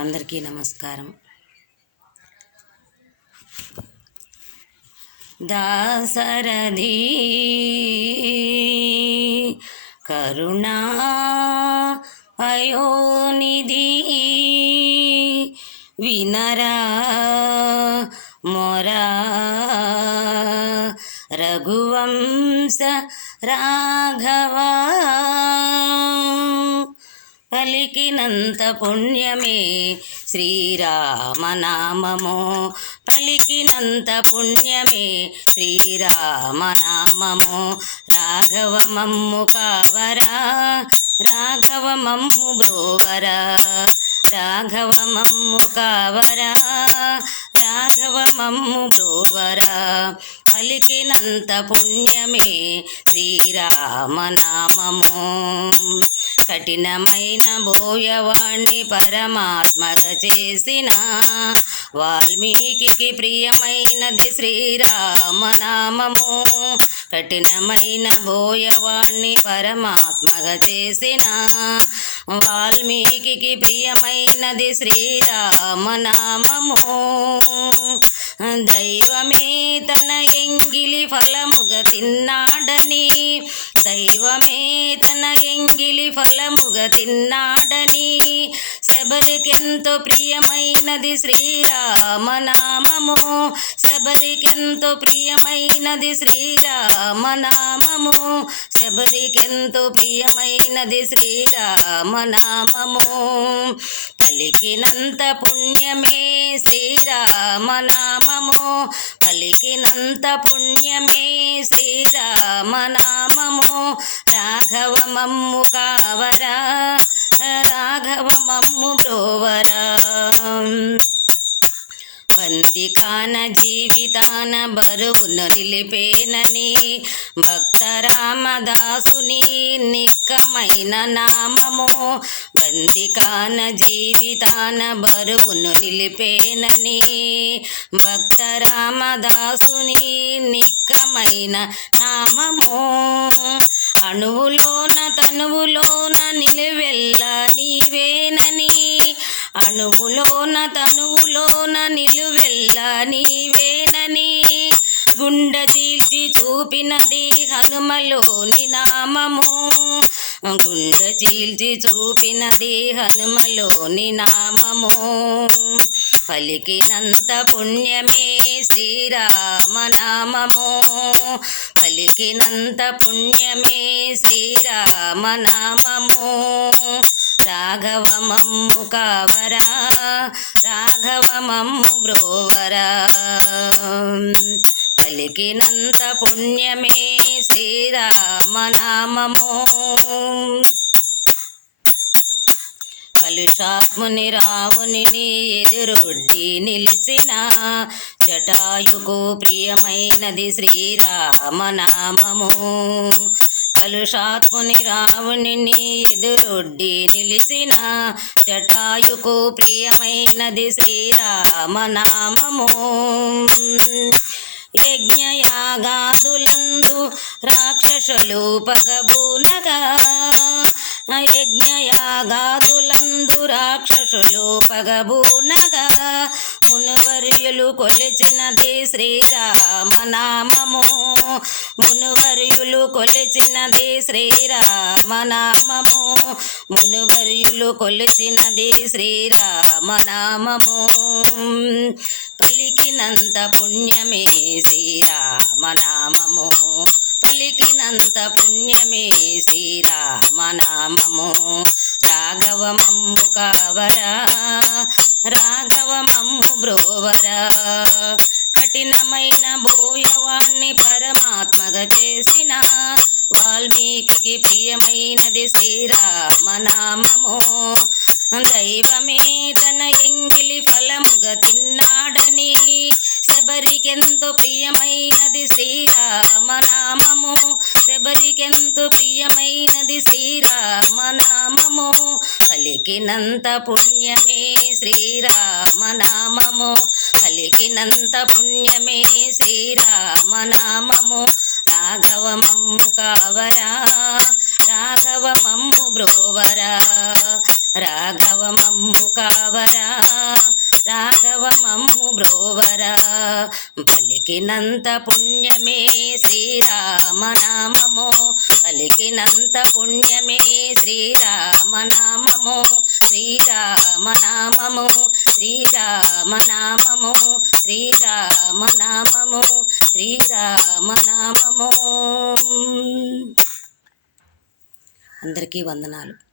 అందరికీ నమస్కారం. దాసరథి కరుణా అయోనిధి వినరా మొరా రఘువంశ రాఘవా పలికినంత పుణ్యమే శ్రీరామనామము, పలికినంత పుణ్యమే శ్రీరామనామము. రాఘవ మమ్ము కావరా, రాఘవ మమ్ము బ్రోవరా, రాఘవ మమ్ము కావరా, రాఘవ మమ్ము బ్రోవరా. పలికినంత పుణ్యమే శ్రీరామనామము. కఠినమైన బోయవాణ్ణి పరమాత్మగా చేసిన వాల్మీకి ప్రియమైనది శ్రీరామనామము. కఠినమైన బోయవాణ్ణి పరమాత్మగా చేసిన వాల్మీకి ప్రియమైనది శ్రీరామనామము. దైవమే తన ఎంగిలి ఫలముగా తిన్నాడని, దైవమే తన ఎంగిలి ఫలముగా తిన్నాడని శబరికెంతో ప్రియమైనది శ్రీరామనామము. శబరికెంతో ప్రియమైనది శ్రీరామనామము. శబరికెంతో ప్రియమైనది శ్రీరామనామము. పలికినంత పుణ్యమే శ్రీరామనామము, పలికినంత పుణ్యమే శ్రీరామనామము. రాఘవ మమ్ము కావరా, రాఘవ మమ్ము బ్రోవరా. బందికాన జీవితాన బరువును నిలిపేనని భక్త రామదాసుని నిక్కమైన నామము. బందికాన జీవితాన బరువును నిలిపేనని భక్త రామదాసుని నిక్కమైన నామము. అణువులోన తనువులోన నిలువెల్ల నీవేనని, అణువులోన తనువులోన నిలువెల్ల నీవేనని గుండె చీల్చి చూపినది హనుమలోని నామము. గుండె చీల్చి చూపినది హనుమలోని నామము. పలికినంత పుణ్యమే శ్రీరామనామము, పలికినంత పుణ్యమే శ్రీరామనామము. రాఘవ మమ్ము కావరా, రాఘవ మమ్ము బ్రోవరా. పలికినంత పుణ్యమే శ్రీరామనామము. కలుషాత్ముని రావుని ఎదురొడ్డి నిలిచిన జటాయుకు ప్రియమైనది శ్రీరామనామము. కలుషాత్ముని రావుని ఎదురొడ్డి నిలిచిన జటాయుకు ప్రియమైనది శ్రీరామనామము. యజ్ఞయాగాదులందు రాక్షసులు పగబూనగా, యజ్ఞయాగాదులందు రాక్షసులు పగబూనగా మునువర్యులు కొలిచినది శ్రీరామనామము. మునువర్యులు కొలిచినది శ్రీరామనామము. మునువర్యులు కొలిచినది శ్రీరామనామము. పలికినంత పుణ్యమే శ్రీరామనామము, పలికినంత పుణ్యమే శ్రీరామనామము. రాఘవ మమ్ము కావరా, రాఘవ మమ్ము బ్రోవరా. కఠినమైన బోయవాణ్ణి పరమాత్మగా చేసిన వాల్మీకి ప్రియమైనది శ్రీరామనామము. దైవమే తన ఎంగిలి ఫలముగా తిన్నాడని శబరికెంతో ప్రియమైనది శ్రీరామనామము. శబరికెంతో ప్రియమైనది శ్రీరామనామము. పలికినంత పుణ్యమే శ్రీరామనామము, పలికినంత పుణ్యమే శ్రీరామనామము. రాఘవ మమ్ము కావరా, రాఘవ మమ్ము బ్రోవరా, రాఘవ మమ్ము కావరా, పలికినంత పుణ్యమే శ్రీరామనామము, పలికినంత పుణ్యమే శ్రీరామనామము, శ్రీరామనామము, శ్రీరామనామము, శ్రీరామనామము, శ్రీరామనామము. అందరికీ వందనాలు.